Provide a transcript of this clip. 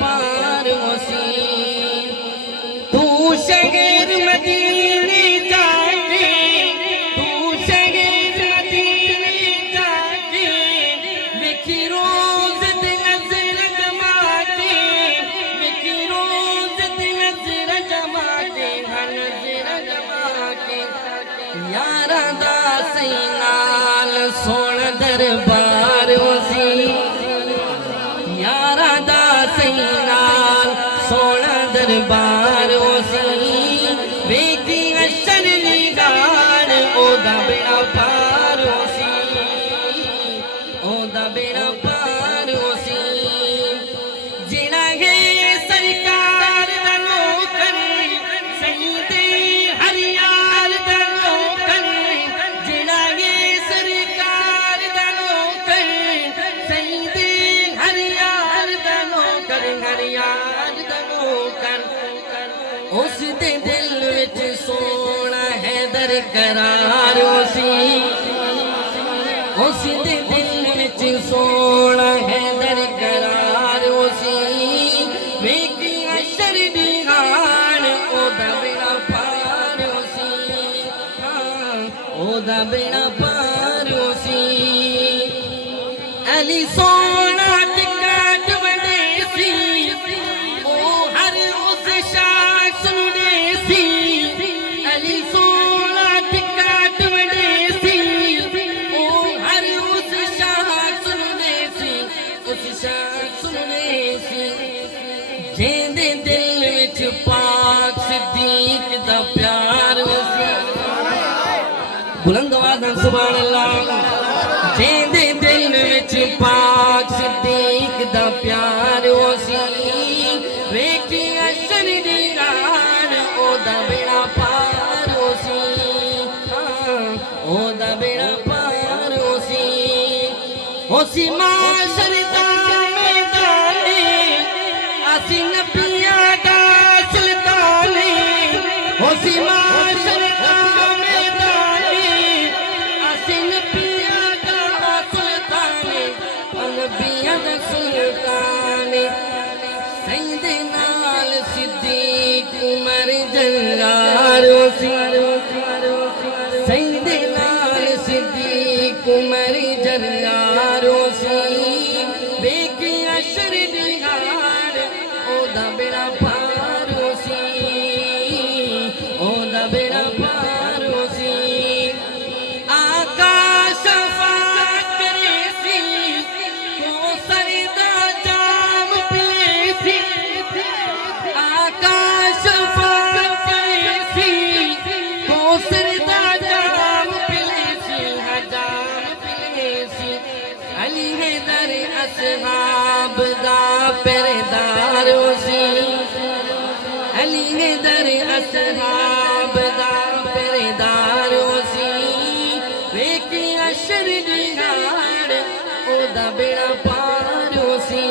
पार होसी तू शहर मदीने जाके तू शहर मदीने जाके लिखी रोज दी नजर जमा के लिखी रोज दी नजर जमा के नजर जमा के यारा दा सैनाल सोण दरबार होसी यारा दा सैनाल सोना दरबार होसी वेखी अशर निगार ओदा बेड़ा पार होसी ओदा बेड़ा पार होसी जिना है सरकार दा नौकर सईदे हर यार दा नौकर जिना है सरकार दा नौकर सईदे हर यार दा नौकर हर यार दा नौकर उस दे दिल विच सोना हैदर करार होसी उस दे दिल विच सोना हैदर करार होसी वेखी अशर दी हाल ओदा बेड़ा पार होसी ओदा बेड़ा पार होसी अली सोना टिकाट वडेसी ओ हर उस शाख सुनेसी अली सोना टिकाट वडेसी ओ हर उस शाख सुनेसी उस शाख सुनेसी जेंदे दिल विच पाक सिद्दीक दा प्यार होसी बुलंद आवाज़ नाल सुभान अल्लाह जेंदे दिल विच पाक सिद्दीक दा प्यार होसी वेखी अशर दी गान ओदा बेड़ा पार होसी ओदा बेड़ा पार होसी होसी माशर दा मैदाने असी नबियां दा सुल्ताने होसी माशर दा मैदाने असी नबियां दा सुल्ताने नबियां दा सुल्ताने सईदे नाल सिद्दीक उमर जलाल होसी सईदे नाल सिद्दीक उमर जलाल होसी वेखी अशर दी हार ओदा बेड़ा पार होसी ओदा बेड़ा पार होसी आकाश फाक करेसी कौसर दा जाम पिलेसी आकाश फाक करेसी कौसर दा जाम पिलेसी जाम पिलेसी अली हैदर असहाब दा पहरेदार होसी अली हैदर असहाब दा पहरेदार होसी वेखी अशर दी हार ओदा बेड़ा पार होसी